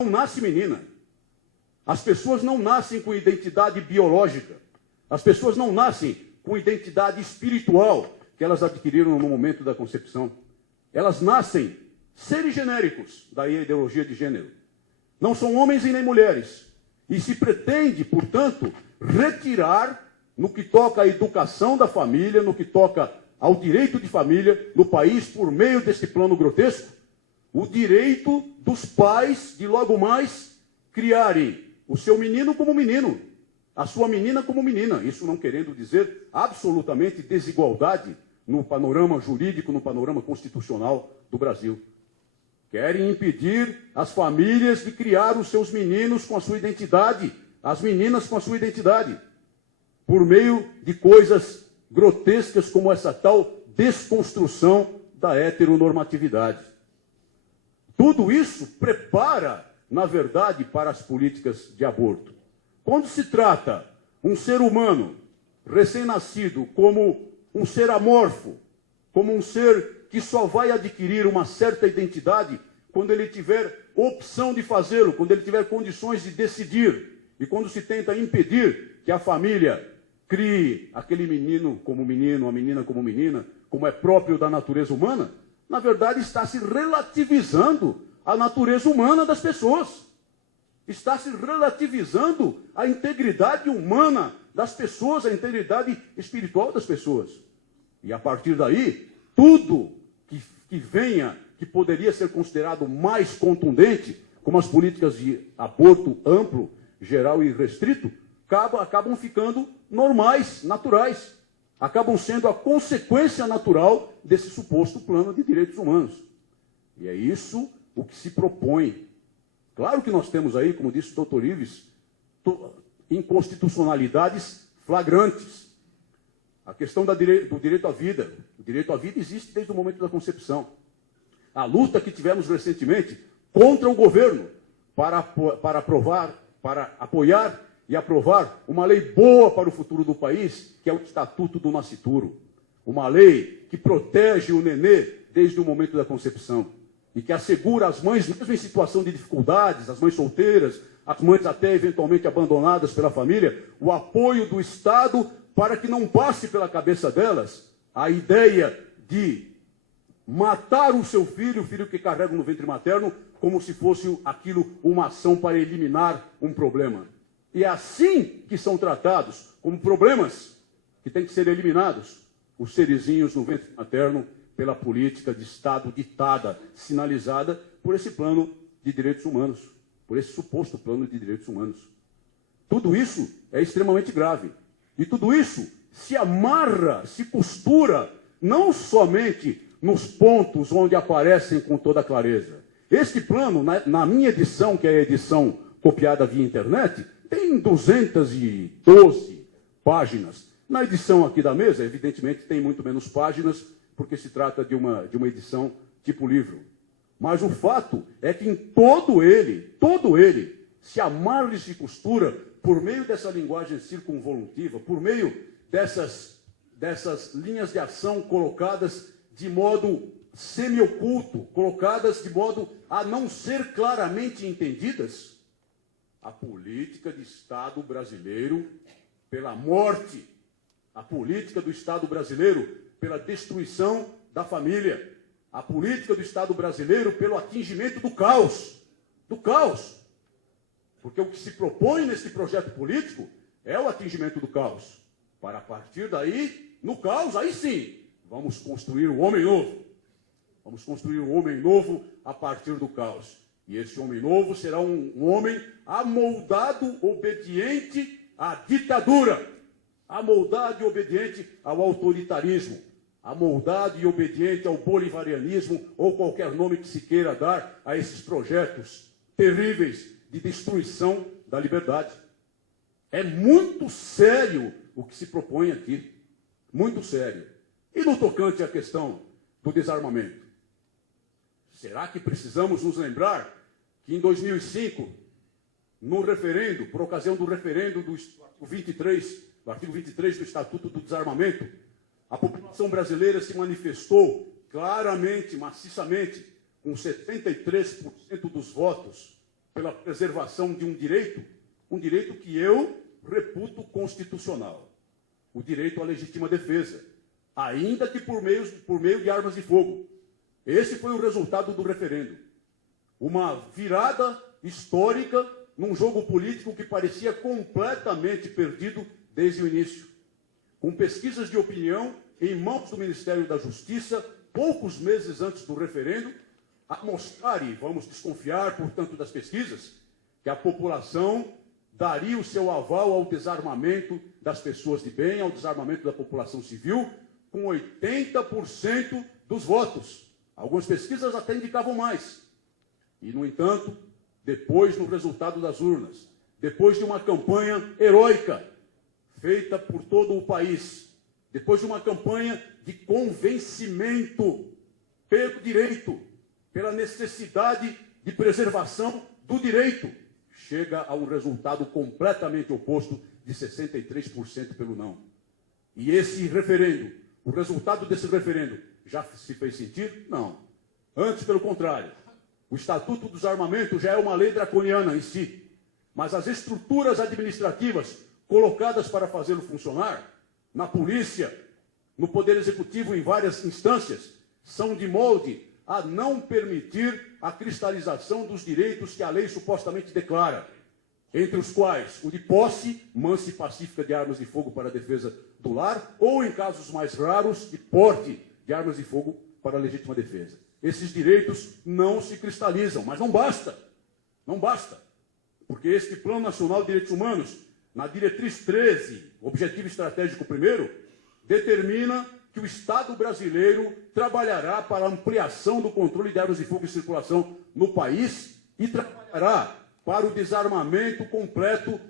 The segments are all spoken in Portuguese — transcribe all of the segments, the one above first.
não nasce menina. As pessoas não nascem com identidade biológica. As pessoas não nascem com identidade espiritual que elas adquiriram no momento da concepção. Elas nascem seres genéricos, daí a ideologia de gênero. Não são homens e nem mulheres. E se pretende, portanto, retirar, no que toca à educação da família, no que toca ao direito de família no país, por meio desse plano grotesco, o direito dos pais de logo mais criarem o seu menino como menino, a sua menina como menina. Isso não querendo dizer absolutamente desigualdade no panorama jurídico, no panorama constitucional do Brasil. Querem impedir as famílias de criar os seus meninos com a sua identidade, as meninas com a sua identidade, por meio de coisas grotescas como essa tal desconstrução da heteronormatividade. Tudo isso prepara, na verdade, para as políticas de aborto. Quando se trata um ser humano recém-nascido como um ser amorfo, como um ser que só vai adquirir uma certa identidade quando ele tiver opção de fazê-lo, quando ele tiver condições de decidir, e quando se tenta impedir que a família crie aquele menino como menino, a menina como menina, como é próprio da natureza humana, na verdade está se relativizando a natureza humana das pessoas. Está se relativizando a integridade humana das pessoas, a integridade espiritual das pessoas. E a partir daí, tudo que venha, que poderia ser considerado mais contundente, como as políticas de aborto amplo, geral e restrito, acabam ficando normais, naturais. Acabam sendo a consequência natural desse suposto plano de direitos humanos. E é isso o que se propõe. Claro que nós temos aí, como disse o doutor Ives, inconstitucionalidades flagrantes. A questão do direito à vida. O direito à vida existe desde o momento da concepção. A luta que tivemos recentemente contra o governo para apoiar e aprovar uma lei boa para o futuro do país, que é o Estatuto do Nascituro. Uma lei que protege o nenê desde o momento da concepção e que assegura às mães, mesmo em situação de dificuldades, as mães solteiras, as mães até eventualmente abandonadas pela família, o apoio do Estado para que não passe pela cabeça delas a ideia de matar o seu filho, o filho que carrega no ventre materno, como se fosse aquilo uma ação para eliminar um problema. E é assim que são tratados como problemas que têm que ser eliminados os serizinhos no ventre materno pela política de Estado ditada, sinalizada por esse plano de direitos humanos, por esse suposto plano de direitos humanos. Tudo isso é extremamente grave. E tudo isso se amarra, se costura, não somente nos pontos onde aparecem com toda clareza. Este plano, na minha edição, que é a edição copiada via internet, tem 212 páginas. Na edição aqui da mesa, evidentemente, tem muito menos páginas, porque se trata de uma edição tipo livro. Mas o fato é que em todo ele, se amarra e se costura por meio dessa linguagem circunvolutiva, por meio dessas linhas de ação colocadas de modo semi-oculto, colocadas de modo a não ser claramente entendidas, a política de Estado brasileiro pela morte, a política do Estado brasileiro pela destruição da família, a política do Estado brasileiro pelo atingimento do caos. Do caos. Porque o que se propõe nesse projeto político é o atingimento do caos. Para a partir daí, no caos, aí sim, vamos construir o homem novo. Vamos construir um homem novo a partir do caos. E esse homem novo será um homem amoldado, obediente à ditadura, amoldado e obediente ao autoritarismo, amoldado e obediente ao bolivarianismo ou qualquer nome que se queira dar a esses projetos terríveis de destruição da liberdade. É muito sério o que se propõe aqui, muito sério. E no tocante à questão do desarmamento? Será que precisamos nos lembrar que em 2005, no referendo, por ocasião do referendo do artigo 23 do Estatuto do Desarmamento, a população brasileira se manifestou claramente, maciçamente, com 73% dos votos, pela preservação de um direito que eu reputo constitucional, o direito à legítima defesa, ainda que por meio de armas de fogo. Esse foi o resultado do referendo. Uma virada histórica num jogo político que parecia completamente perdido desde o início. Com pesquisas de opinião em mãos do Ministério da Justiça, poucos meses antes do referendo, a mostrar, e vamos desconfiar, portanto, das pesquisas, que a população daria o seu aval ao desarmamento das pessoas de bem, ao desarmamento da população civil, com 80% dos votos. Algumas pesquisas até indicavam mais. E, no entanto, depois, no resultado das urnas, depois de uma campanha heróica, feita por todo o país, depois de uma campanha de convencimento pelo direito, pela necessidade de preservação do direito, chega a um resultado completamente oposto de 63% pelo não. E esse referendo, o resultado desse referendo, já se fez sentir? Não. Antes, pelo contrário. O Estatuto do Desarmamento já é uma lei draconiana em si, mas as estruturas administrativas colocadas para fazê-lo funcionar, na polícia, no Poder Executivo, em várias instâncias, são de molde a não permitir a cristalização dos direitos que a lei supostamente declara, entre os quais o de posse, mansa e pacífica de armas de fogo para a defesa do lar, ou, em casos mais raros, de porte de armas de fogo para a legítima defesa. Esses direitos não se cristalizam, mas não basta. Não basta. Porque este Plano Nacional de Direitos Humanos, na diretriz 13, objetivo estratégico primeiro, determina que o Estado brasileiro trabalhará para a ampliação do controle de armas de fogo em circulação no país e trabalhará para o desarmamento completo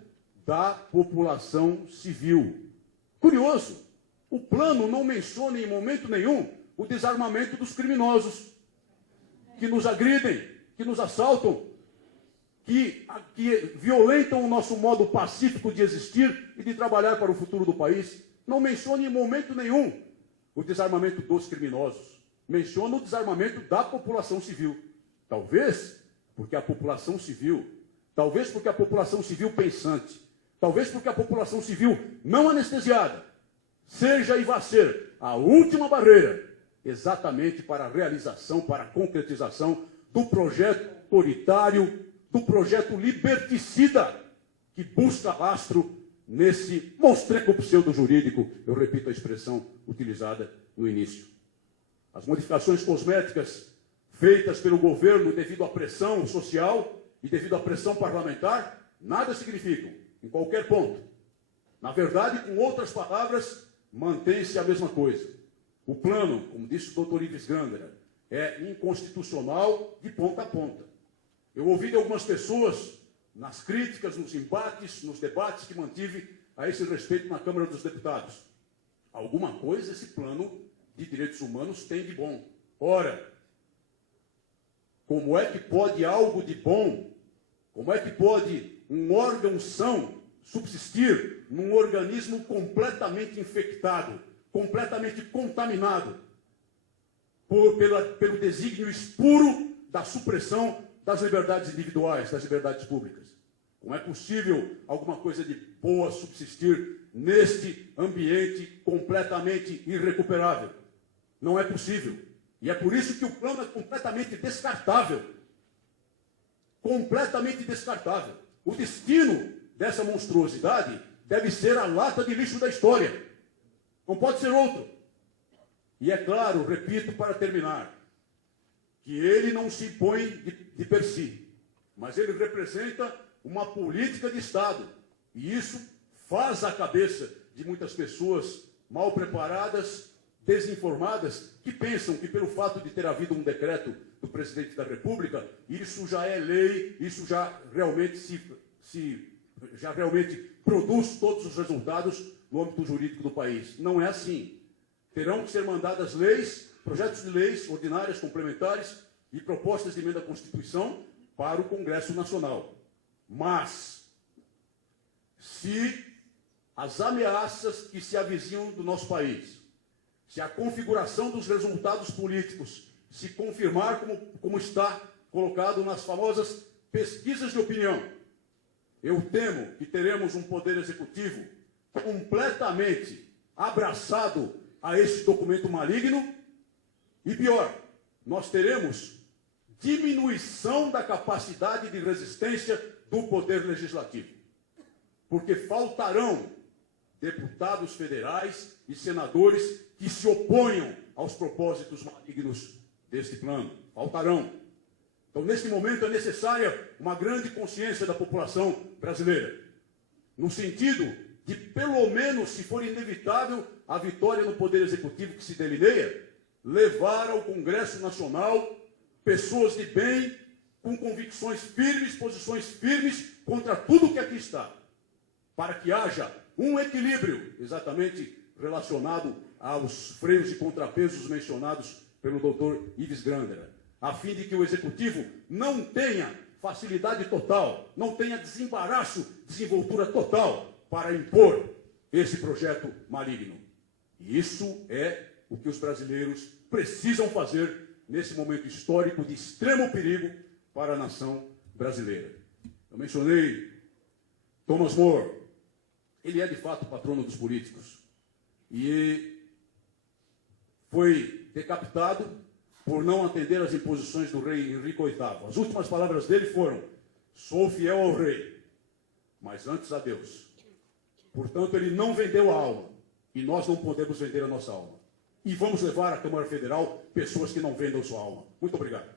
da população civil. Curioso, o plano não menciona em momento nenhum o desarmamento dos criminosos que nos agridem, que nos assaltam, que violentam o nosso modo pacífico de existir e de trabalhar para o futuro do país. Não menciona em momento nenhum o desarmamento dos criminosos. Menciona o desarmamento da população civil. Talvez porque a população civil pensante, talvez porque a população civil não anestesiada, seja e vá ser a última barreira exatamente para a realização, para a concretização do projeto autoritário, do projeto liberticida que busca lastro nesse monstrengo pseudo-jurídico, eu repito a expressão utilizada no início. As modificações cosméticas feitas pelo governo devido à pressão social e devido à pressão parlamentar, nada significam, em qualquer ponto. Na verdade, com outras palavras, mantém-se a mesma coisa. O plano, como disse o doutor Ives Gandara, é inconstitucional de ponta a ponta. Eu ouvi de algumas pessoas, nas críticas, nos embates, nos debates que mantive a esse respeito na Câmara dos Deputados. Alguma coisa esse plano de direitos humanos tem de bom. Ora, como é que pode algo de bom, como é que pode um órgão são subsistir num organismo completamente infectado, completamente contaminado pelo desígnio espuro da supressão das liberdades individuais, das liberdades públicas? Como é possível alguma coisa de boa subsistir neste ambiente completamente irrecuperável? Não é possível. E é por isso que o plano é completamente descartável. Completamente descartável. O destino dessa monstruosidade deve ser a lata de lixo da história. Não pode ser outro. E é claro, repito para terminar, que ele não se impõe de per si, mas ele representa uma política de Estado. E isso faz a cabeça de muitas pessoas mal preparadas, desinformadas, que pensam que pelo fato de ter havido um decreto do presidente da República, isso já é lei, isso já realmente já realmente produz todos os resultados no âmbito jurídico do país. Não é assim. Terão que ser mandadas leis, projetos de leis ordinárias, complementares e propostas de emenda à Constituição para o Congresso Nacional. Mas, se as ameaças que se avizinham do nosso país, se a configuração dos resultados políticos se confirmar como está colocado nas famosas pesquisas de opinião, eu temo que teremos um poder executivo completamente abraçado a esse documento maligno e pior, nós teremos diminuição da capacidade de resistência do poder legislativo, porque faltarão deputados federais e senadores que se oponham aos propósitos malignos deste plano. Faltarão. Então, neste momento, é necessária uma grande consciência da população brasileira, no sentido de, pelo menos, se for inevitável, a vitória no Poder Executivo que se delineia, levar ao Congresso Nacional pessoas de bem, com convicções firmes, posições firmes contra tudo que aqui está, para que haja um equilíbrio exatamente relacionado aos freios e contrapesos mencionados pelo doutor Ives Grandera, a fim de que o Executivo não tenha facilidade total, não tenha desembaraço, desenvoltura total para impor esse projeto maligno. E isso é o que os brasileiros precisam fazer nesse momento histórico de extremo perigo para a nação brasileira. Eu mencionei Thomas More. Ele é, de fato, patrono dos políticos. E foi decapitado por não atender às imposições do rei Henrique VIII. As últimas palavras dele foram: sou fiel ao rei, mas antes a Deus. Portanto, ele não vendeu a alma. E nós não podemos vender a nossa alma. E vamos levar à Câmara Federal pessoas que não vendam sua alma. Muito obrigado.